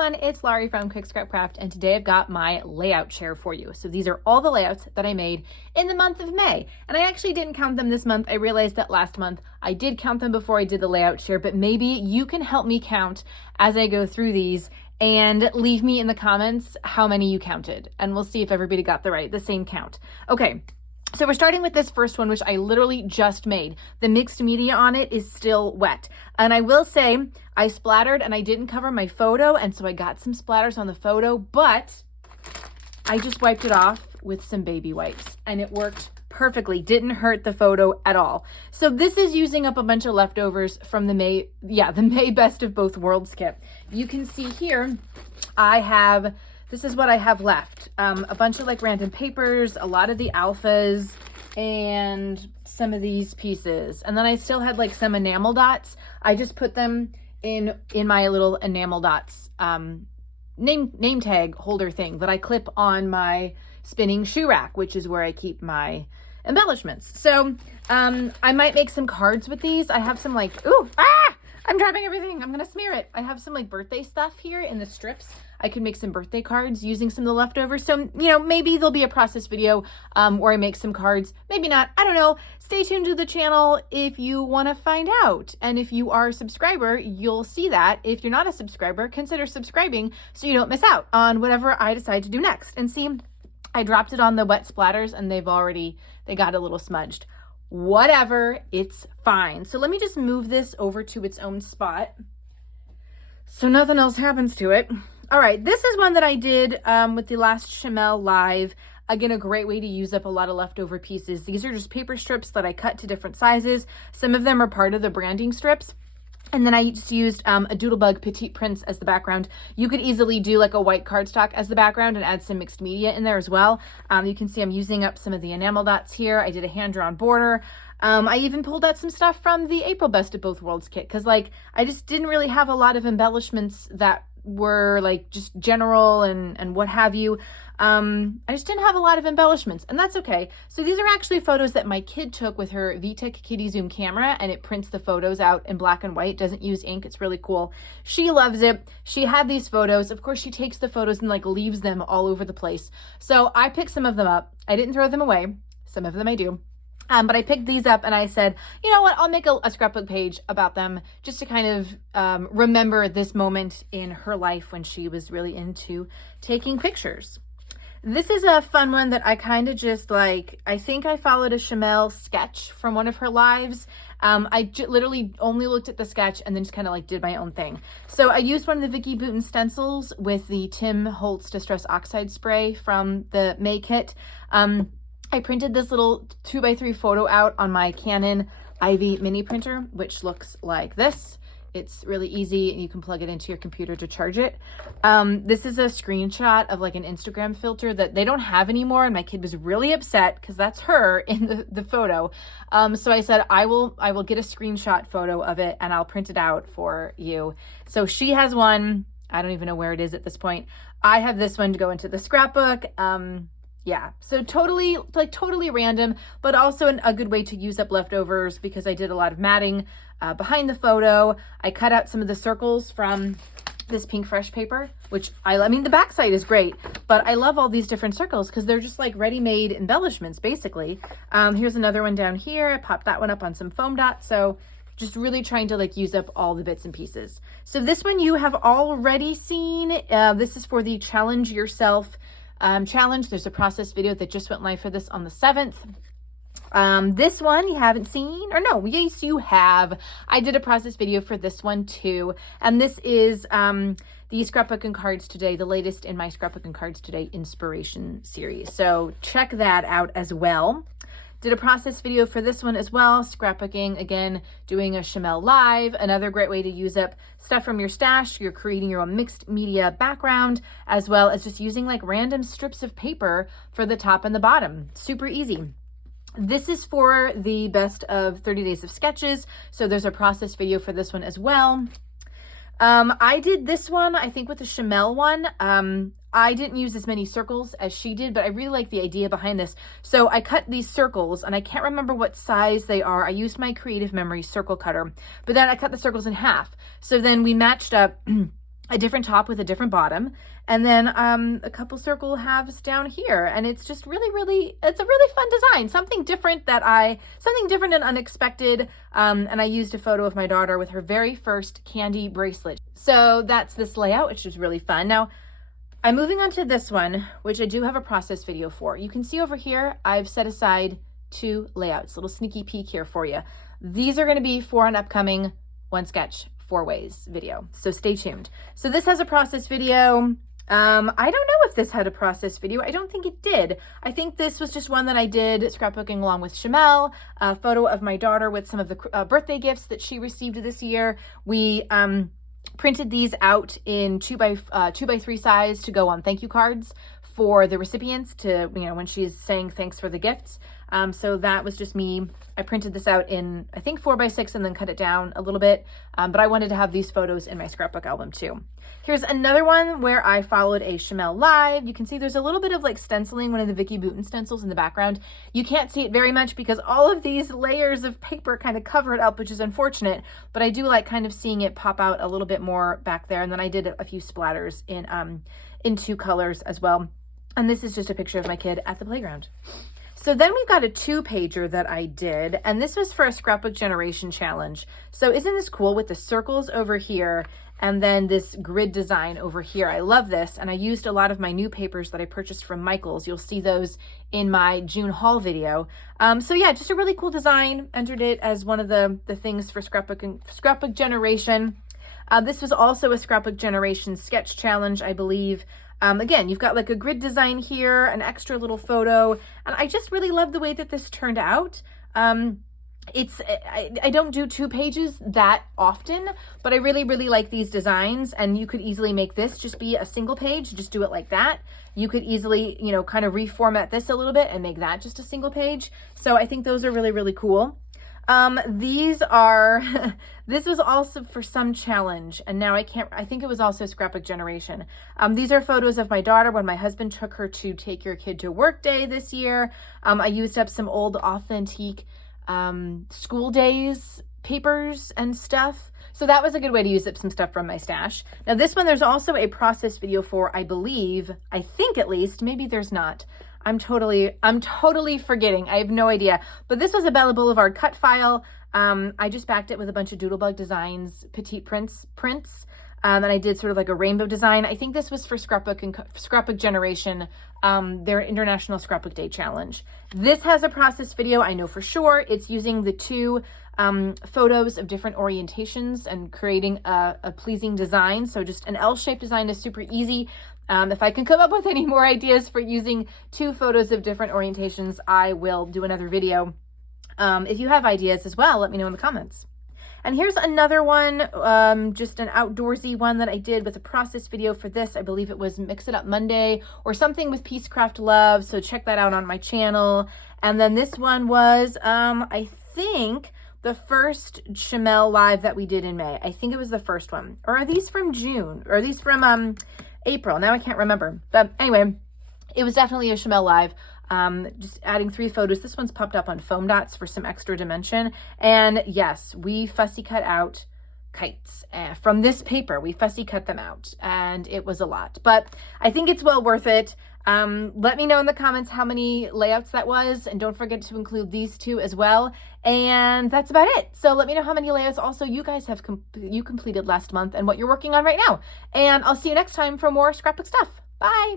everyone, it's Laurie from Quick Scrap Craft, and today I've got my layout share for you. So these are all the layouts that I made in the month of May, and I actually didn't count them this month. I realized that last month I did count them before I did the layout share, but maybe you can help me count as I go through these and leave me in the comments how many you counted, and we'll see if everybody got the same count. Okay. So we're starting with this first one, which I literally just made. The mixed media on it is still wet. And I will say I splattered and I didn't cover my photo. And so I got some splatters on the photo, but I just wiped it off with some baby wipes and it worked perfectly. Didn't hurt the photo at all. So this is using up a bunch of leftovers from the May Best of Both Worlds kit. You can see here, this is what I have left. A bunch of like random papers, a lot of the alphas, and some of these pieces. And then I still had like some enamel dots. I just put them in my little enamel dots name tag holder thing that I clip on my spinning shoe rack, which is where I keep my embellishments. So I might make some cards with these. I have some like, I'm dropping everything. I'm gonna smear it. I have some like birthday stuff here in the strips. I could make some birthday cards using some of the leftovers. So, maybe there'll be a process video where I make some cards. Maybe not. I don't know. Stay tuned to the channel if you want to find out. And if you are a subscriber, you'll see that. If you're not a subscriber, consider subscribing so you don't miss out on whatever I decide to do next. And see, I dropped it on the wet splatters and they got a little smudged. Whatever, it's fine. So let me just move this over to its own spot so nothing else happens to it. All right, this is one that I did with the last Shimelle live. Again, a great way to use up a lot of leftover pieces. These are just paper strips that I cut to different sizes. Some of them are part of the branding strips. And then I just used a Doodlebug Petite Prince as the background. You could easily do like a white cardstock as the background and add some mixed media in there as well. You can see I'm using up some of the enamel dots here. I did a hand-drawn border. I even pulled out some stuff from the April Best of Both Worlds kit because like I just didn't really have a lot of embellishments that were like just general and what have you. I just didn't have a lot of embellishments, and that's okay. So these are actually photos that my kid took with her VTech Kitty Zoom camera, and it prints the photos out in black and white. Doesn't use ink. It's really cool. She loves it. She had these photos. Of course, she takes the photos and like leaves them all over the place. So I picked some of them up. I didn't throw them away. Some of them I do. But I picked these up and I said, you know what, I'll make a scrapbook page about them just to kind of remember this moment in her life when she was really into taking pictures. This is a fun one that I kind of just like, I think I followed a Shimelle sketch from one of her lives. I literally only looked at the sketch and then just kind of like did my own thing. So I used one of the Vicky Booten stencils with the Tim Holtz Distress Oxide spray from the May kit. I printed this little 2x3 photo out on my Canon Ivy mini printer, which looks like this. It's really easy and you can plug it into your computer to charge it. This is a screenshot of like an Instagram filter that they don't have anymore. And my kid was really upset because that's her in the photo. So I said, I will get a screenshot photo of it and I'll print it out for you. So she has one. I don't even know where it is at this point. I have this one to go into the scrapbook. Yeah, so totally random, but also a good way to use up leftovers because I did a lot of matting behind the photo. I cut out some of the circles from this pink fresh paper, which I mean, the backside is great, but I love all these different circles because they're just like ready-made embellishments, basically. Here's another one down here. I popped that one up on some foam dots. So just really trying to like use up all the bits and pieces. So this one you have already seen. This is for the Challenge Yourself challenge. There's a process video that just went live for this on the 7th. This one you haven't seen, or no, yes, you have. I did a process video for this one too. And this is the Scrapbooking Cards Today, the latest in my Scrapbooking Cards Today inspiration series. So check that out as well. Did a process video for this one as well. Scrapbooking, again, doing a Shimelle live. Another great way to use up stuff from your stash. You're creating your own mixed media background, as well as just using like random strips of paper for the top and the bottom. Super easy. This is for the best of 30 days of sketches. So there's a process video for this one as well. I did this one, I think with the Shimelle one. I didn't use as many circles as she did, but I really like the idea behind this. So I cut these circles and I can't remember what size they are. I used my Creative Memory circle cutter, but then I cut the circles in half. So then we matched up a different top with a different bottom, and then a couple circle halves down here. And it's just really, it's a really fun design, something different and unexpected. And I used a photo of my daughter with her very first candy bracelet. So that's this layout, which is really fun. Now, I'm moving on to this one, which I do have a process video for. You can see over here, I've set aside 2 layouts, little sneaky peek here for you. These are gonna be for an upcoming One Sketch 4 Ways video, so stay tuned. So this has a process video. I don't know if this had a process video. I don't think it did. I think this was just one that I did scrapbooking along with Shimelle, a photo of my daughter with some of the birthday gifts that she received this year. We printed these out in 2x3 size to go on thank you cards for the recipients to, when she's saying thanks for the gifts. So that was just me. I printed this out in, I think 4x6 and then cut it down a little bit. But I wanted to have these photos in my scrapbook album too. Here's another one where I followed a Shimelle live. You can see there's a little bit of like stenciling, one of the Vicky Booten stencils in the background. You can't see it very much because all of these layers of paper kind of cover it up, which is unfortunate, but I do like kind of seeing it pop out a little bit more back there. And then I did a few splatters in 2 colors as well. And this is just a picture of my kid at the playground. So then we've got a 2-pager that I did, and this was for a Scrapbook Generation Challenge. So isn't this cool with the circles over here and then this grid design over here? I love this, and I used a lot of my new papers that I purchased from Michael's. You'll see those in my June haul video. So yeah, just a really cool design. Entered it as one of the things for Scrapbook Generation. This was also a Scrapbook Generation Sketch Challenge, I believe. Again, you've got like a grid design here, an extra little photo, and I just really love the way that this turned out. I don't do 2 pages that often, but I really like these designs, and you could easily make this just be a single page, just do it like that. You could easily, kind of reformat this a little bit and make that just a single page. So I think those are really cool. This was also for some challenge, and now I think it was also Scrapbook Generation. These are photos of my daughter when my husband took her to Take Your Kid to Work Day this year. I used up some old authentic school days papers and stuff. So that was a good way to use up some stuff from my stash. Now this one, there's also a process video for, I think at least, maybe there's not. I'm totally forgetting. I have no idea. But this was a Bella Boulevard cut file. I just backed it with a bunch of Doodlebug Designs petite prints. And I did sort of like a rainbow design. I think this was for Scrapbook Generation, their International Scrapbook Day Challenge. This has a process video, I know for sure. It's using the 2 photos of different orientations and creating a pleasing design. So just an L-shaped design is super easy. If I can come up with any more ideas for using 2 photos of different orientations, I will do another video. If you have ideas as well, let me know in the comments. And here's another one, just an outdoorsy one that I did with a process video for this. I believe it was Mix It Up Monday or something with Peacecraft Love. So check that out on my channel. And then this one was, I think, the first Shimelle live that we did in May. I think it was the first one. Or are these from June? Or are these from April? Now I can't remember. But anyway, it was definitely a Shimelle live. Just adding 3 photos. This one's popped up on foam dots for some extra dimension. And yes, we fussy cut out kites from this paper. We fussy cut them out, and it was a lot, but I think it's well worth it. Let me know in the comments how many layouts that was, and don't forget to include these 2 as well. And that's about it. So let me know how many layouts also you guys have completed last month and what you're working on right now. And I'll see you next time for more scrapbook stuff. Bye.